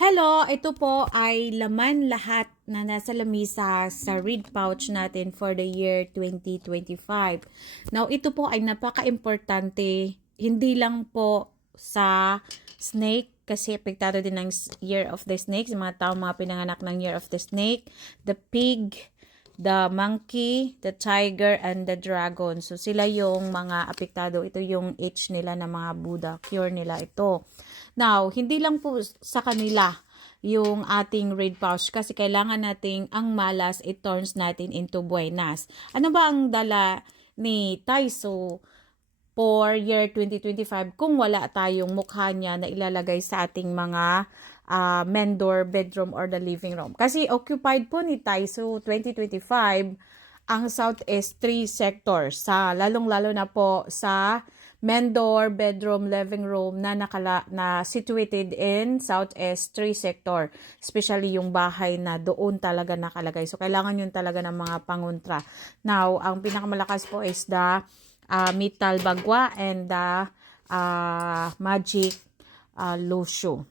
Hello, ito po ay laman lahat na nasa lamisa sa reed pouch natin for the year 2025. Now, ito po ay napaka-importante, hindi lang po sa snake, kasi apektado din ng Year of the Snake, sa mga tao mga pinanganak ng Year of the Snake, the pig, the monkey, the tiger, and the dragon. So, sila yung mga apektado. Ito yung H nila na mga Buddha. Cure nila ito. Now, hindi lang po sa kanila yung ating reed pouch kasi kailangan nating ang malas i-turns natin into buenas. Ano ba ang dala ni Taiso for year 2025 kung wala tayong mukha niya na ilalagay sa ating mga main door, bedroom, or the living room? Kasi occupied po ni Taiso 2025 ang Southeast 3 sectors, sa lalong-lalo na po sa main door, bedroom, living room na situated in Southeast 3 sector, especially yung bahay na doon talaga nakalagay. So kailangan yun talaga ng mga pangontra. Now, ang pinakamalakas po is the metal bagwa and the magic losyo.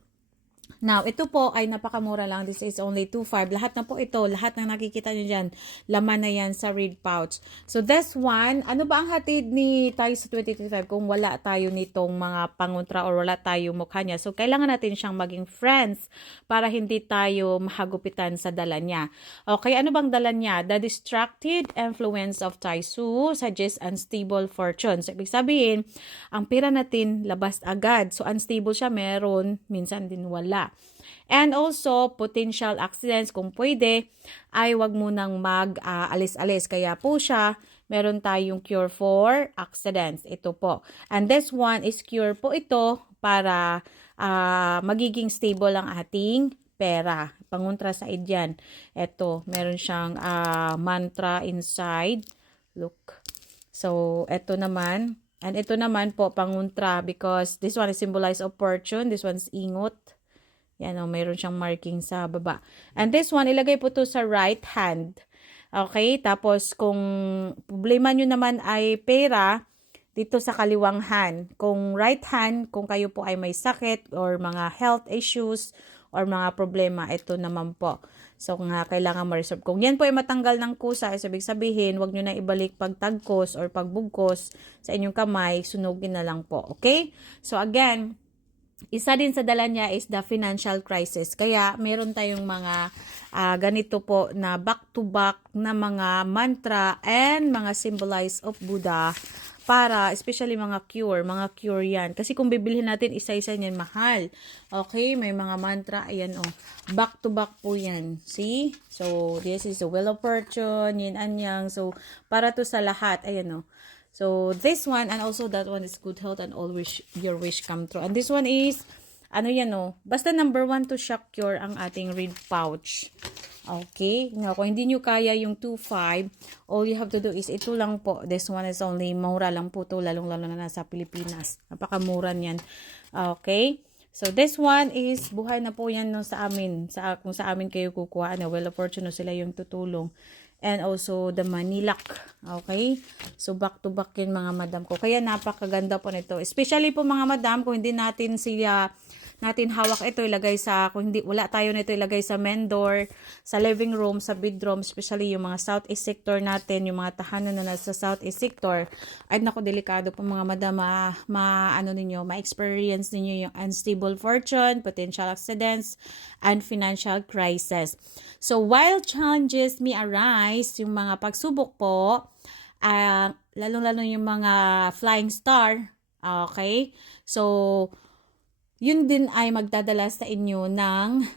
Now, ito po ay napakamura lang. This is only 2.5. Lahat na po ito, lahat ng nakikita nyo dyan, laman na yan sa reed pouch. So, this one, ano ba ang hatid ni tayo sa 2025 kung wala tayo nitong mga pangontra or wala tayo mukha niya? So, kailangan natin siyang maging friends para hindi tayo mahagupitan sa dala niya. Okay, ano bang dala niya? The distracted influence of Taisu suggests unstable fortune. So, ibig sabihin, ang pera natin labas agad. So, unstable siya, meron, minsan din wala. And also, potential accidents, kung pwede, ay wag munang mag-alis-alis. Kaya po siya, meron tayong cure for accidents. Ito po. And this one is cure po ito para magiging stable ang ating pera. Pangontra side yan. Ito, meron siyang mantra inside. Look. So, ito naman. And ito naman po, pangontra, because this one is symbolize of fortune. This one's ingot. Yan o, mayroon siyang marking sa baba. And this one, ilagay po to sa right hand. Okay? Tapos, kung problema nyo naman ay pera, dito sa kaliwang hand. Kung right hand, kung kayo po ay may sakit or mga health issues or mga problema, ito naman po. So, nga, kailangan ma-resolve. Kung yan po ay matanggal ng kusa, ibig sabihin, huwag nyo na ibalik pagtagkos or pagbugkos sa inyong kamay, sunugin na lang po. Okay? So, again, isa din sa dala niya is the financial crisis. Kaya meron tayong mga ganito po na back-to-back na mga mantra and mga symbolize of Buddha para especially mga cure yan. Kasi kung bibilhin natin isa-isa niyan, mahal. Okay, may mga mantra, ayan back-to-back po yan. See? So, this is the Wheel of Fortune, yin and yang. So, para to sa lahat, ayan So, this one and also that one is good health and all your wish come true. And this one is, basta number 1 to shock cure ang ating reed pouch. Okay? Nga, kung hindi nyo kaya yung 2.5, all you have to do is ito lang po. This one is only, mura lang po to, lalong-lalo na nasa Pilipinas. Napakamura niyan. Okay? So, this one is, buhay na po yan sa amin. Kung sa amin kayo kukuha, Wheel of Fortune, sila yung tutulong. And also the manilak. Okay? So back to back yun mga madam ko. Kaya napakaganda po nito. Especially po mga madam, kung hindi natin hawak ito, ilagay sa, kung hindi, wala tayo nito ilagay sa main door, sa living room, sa bedroom, especially yung mga southeast sector natin, yung mga tahanan na nasa southeast sector, ay naku, delikado po mga madam, ma-experience ninyo yung unstable fortune, potential accidents, and financial crisis. So, while challenges may arise, yung mga pagsubok po, lalong-lalo yung mga flying star, okay? So, yun din ay magdadala sa inyo ng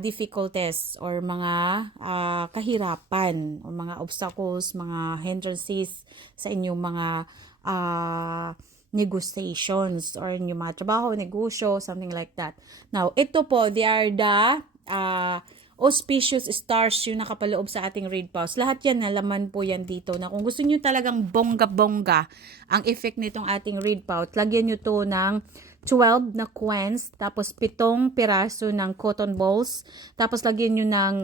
difficulties or mga kahirapan or mga obstacles, mga hindrances sa inyong mga negotiations or inyong mga trabaho, negosyo, something like that. Now, ito po, they are the auspicious stars yung nakapaloob sa ating reed pouch. Lahat yan, nalaman po yan dito na kung gusto nyo talagang bongga-bongga ang effect nitong ating reed pouch, lagyan nyo to ng 12 na coins, tapos 7 piraso ng cotton balls, tapos lagyan nyo ng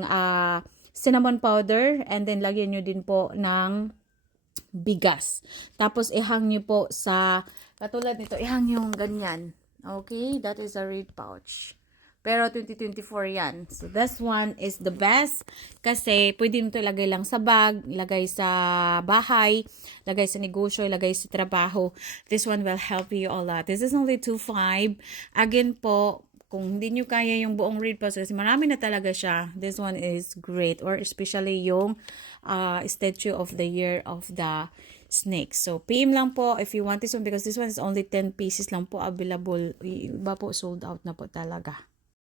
cinnamon powder, and then lagyan nyo din po ng bigas. Tapos ihang nyo po sa, katulad nito, ihang yung ganyan. Okay, that is a reed pouch. Pero 2024 yan. So this one is the best kasi pwede mo ito lagay lang sa bag, lagay sa bahay, lagay sa negosyo, lagay sa trabaho. This one will help you a lot. This is only 2.5. Again po, kung hindi nyo kaya yung buong read pouch kasi marami na talaga siya, this one is great. Or especially yung statue of the year of the snake. So, PM lang po if you want this one because this one is only 10 pieces lang po available. Iba po sold out na po talaga.